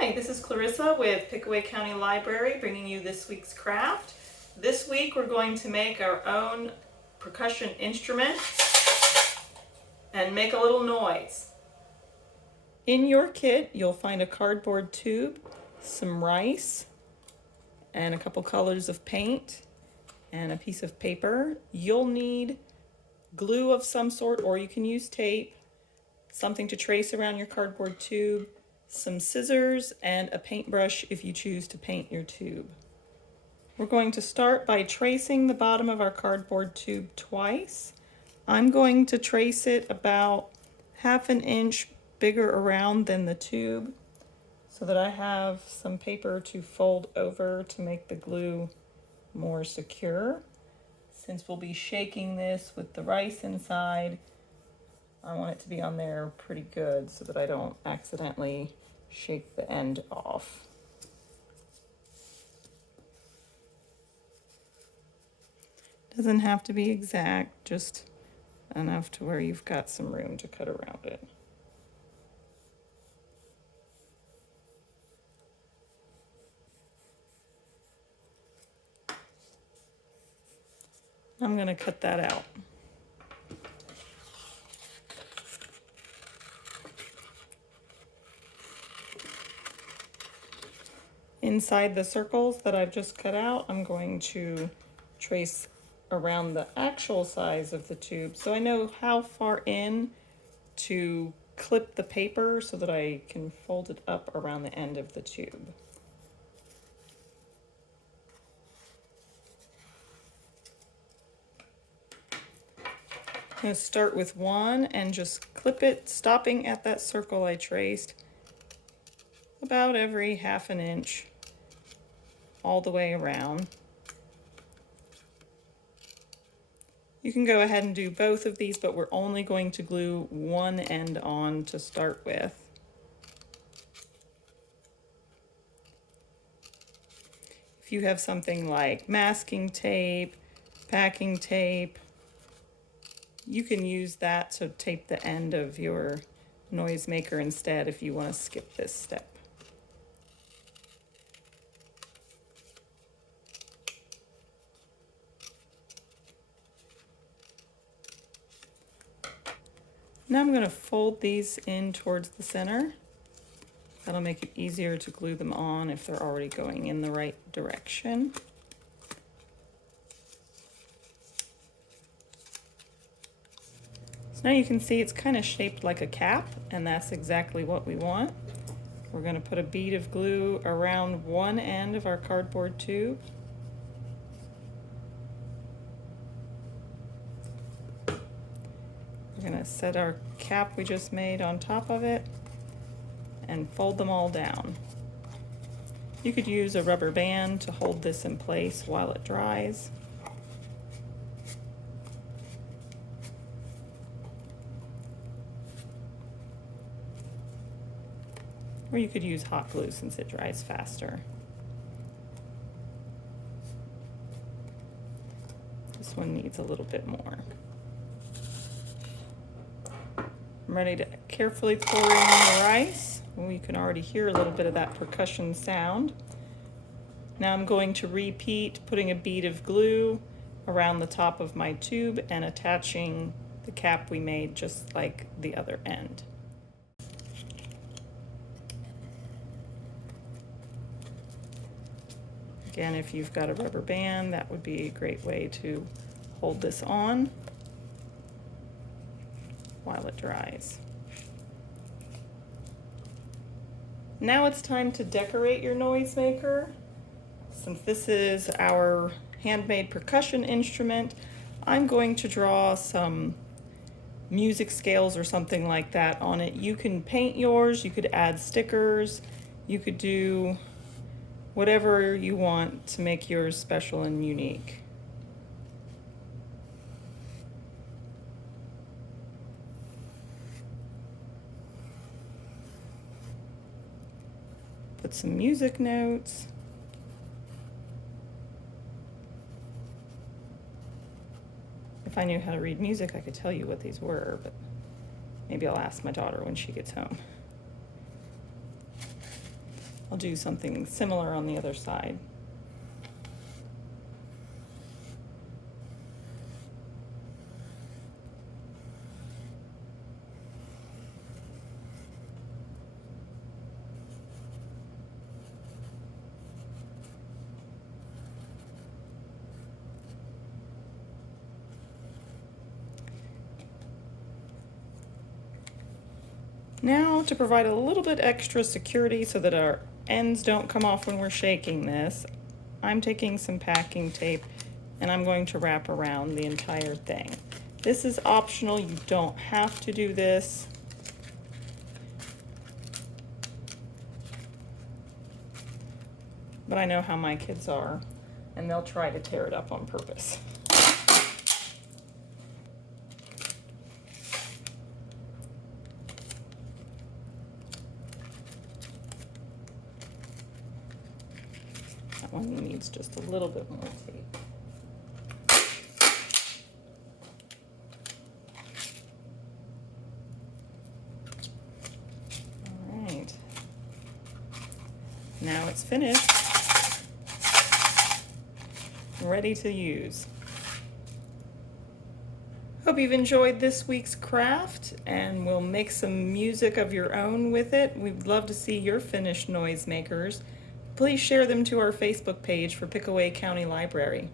Hi, this is Clarissa with Pickaway County Library bringing you this week's craft. This week we're going to make our own percussion instrument and make a little noise. In your kit you'll find a cardboard tube, some rice, and a couple colors of paint, and a piece of paper. You'll need glue of some sort, or you can use tape, something to trace around your cardboard tube, some scissors, and a paintbrush if you choose to paint your tube. We're going to start by tracing the bottom of our cardboard tube twice. I'm going to trace it about 1/2 inch bigger around than the tube so that I have some paper to fold over to make the glue more secure. Since we'll be shaking this with the rice inside, I want it to be on there pretty good so that I don't accidentally shake the end off. Doesn't have to be exact, just enough to where you've got some room to cut around it. I'm going to cut that out. Inside the circles that I've just cut out, I'm going to trace around the actual size of the tube so I know how far in to clip the paper so that I can fold it up around the end of the tube. I'm going to start with one and just clip it, stopping at that circle I traced about every 1/2 inch all the way around. You can go ahead and do both of these, but we're only going to glue one end on to start with. If you have something like masking tape, packing tape, you can use that to tape the end of your noisemaker instead if you want to skip this step. Now I'm going to fold these in towards the center. That'll make it easier to glue them on if they're already going in the right direction. So now you can see it's kind of shaped like a cap, and that's exactly what we want. We're going to put a bead of glue around one end of our cardboard tube. We're going to set our cap we just made on top of it and fold them all down. You could use a rubber band to hold this in place while it dries. Or you could use hot glue since it dries faster. This one needs a little bit more. I'm ready to carefully pour in the rice. Well, you can already hear a little bit of that percussion sound. Now I'm going to repeat putting a bead of glue around the top of my tube and attaching the cap we made just like the other end. Again, if you've got a rubber band, that would be a great way to hold this on while it dries. Now it's time to decorate your noisemaker. Since this is our handmade percussion instrument, I'm going to draw some music scales or something like that on it. You can paint yours, you could add stickers, you could do whatever you want to make yours special and unique. Put some music notes. If I knew how to read music, I could tell you what these were, but maybe I'll ask my daughter when she gets home. I'll do something similar on the other side. Now, to provide a little bit extra security so that our ends don't come off when we're shaking this, I'm taking some packing tape and I'm going to wrap around the entire thing. This is optional, you don't have to do this. But I know how my kids are, and they'll try to tear it up on purpose. That one needs just a little bit more tape. All right. Now it's finished. Ready to use. Hope you've enjoyed this week's craft, and we'll make some music of your own with it. We'd love to see your finished noisemakers. Please share them to our Facebook page for Pickaway County Library.